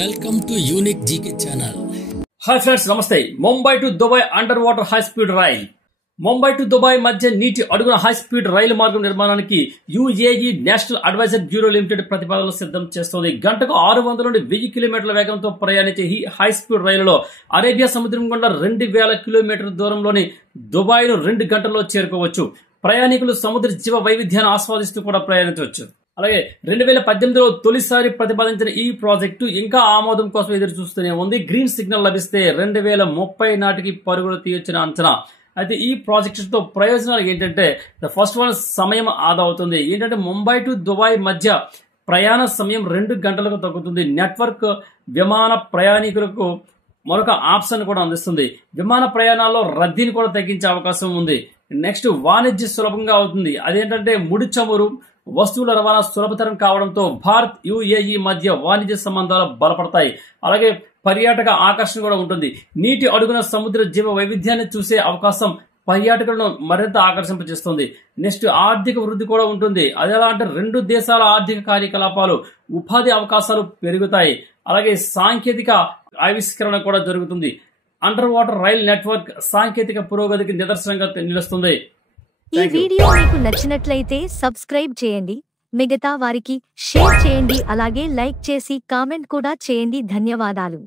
Welcome to unique GK channel. Hi friends, నమస్తే. Mumbai to Dubai underwater high speed rail. Mumbai to Dubai మధ్య నీటి అడుగున high speed rail మార్గం నిర్మాణానికి UAE national advisor bureau limited ప్రతిపాదనలు సిద్ధం చేస్తోంది. గంటకు 600 నుండి 1000 కిలోమీటర్ల వేగంతో ప్రయాణించే ఈ హై స్పీడ్ రైలులో అరేబియా సముద్రం గుండా 2000 కిలోమీటర్ల దూరంలోని దుబాయ్ ను 2 గంటల్లో చేరుకోవచ్చు. ప్రయాణికులు సముద్ర జీవ వైవిధ్యాన్ని ఆస్వాదిస్తూ కూడా ప్రయాణించవచ్చు. అలాగే 2018లో తొలిసారి ప్రతిపాదించిన ఈ ప్రాజెక్టు ఇంకా ఆమోదం కోసం ఎదురు చూస్తూనే ఉంది. గ్రీన్ సిగ్నల్ లభిస్తే 2030 నాటికి పరుగులు తీయొచ్చిన అంచనా. అయితే ఈ ప్రాజెక్టుతో ప్రయోజనాలు ఏంటంటే, ఫస్ట్ వన్, సమయం ఆదా అవుతుంది. ఏంటంటే ముంబై టు దుబాయ్ మధ్య ప్రయాణ సమయం 2 గంటలకు తగ్గుతుంది. నెట్వర్క్ విమాన ప్రయాణికులకు మరొక ఆప్షన్ కూడా అందిస్తుంది. విమాన ప్రయాణాల్లో రద్దీని కూడా తగ్గించే అవకాశం ఉంది. నెక్స్ట్, వాణిజ్య సులభంగా అవుతుంది. అదేంటంటే ముడి చమురు వస్తువుల రవాణా సులభతరం కావడంతో భారత్ యుఏఈ మధ్య వాణిజ్య సంబంధాలు బలపడతాయి. అలాగే పర్యాటక ఆకర్షణ కూడా ఉంటుంది. నీటి అడుగున సముద్ర జీవ వైవిధ్యాన్ని చూసే అవకాశం పర్యాటకులను మరింత ఆకర్షింపజేస్తుంది. నెక్స్ట్, ఆర్థిక వృద్ధి కూడా ఉంటుంది. అది ఎలా అంటే 2 దేశాల ఆర్థిక కార్యకలాపాలు, ఉపాధి అవకాశాలు పెరుగుతాయి. అలాగే సాంకేతిక ఆవిష్కరణ కూడా జరుగుతుంది. అండర్ వాటర్ రైల్ నెట్వర్క్ సాంకేతిక పురోగతికి నిదర్శనంగా నిలుస్తుంది. ఈ వీడియో మీకు నచ్చినట్లయితే సబ్స్క్రైబ్ చేయండి, మిగతా వారికి షేర్ చేయండి, అలాగే లైక్ చేసి కామెంట్ కూడా చేయండి. ధన్యవాదాలు.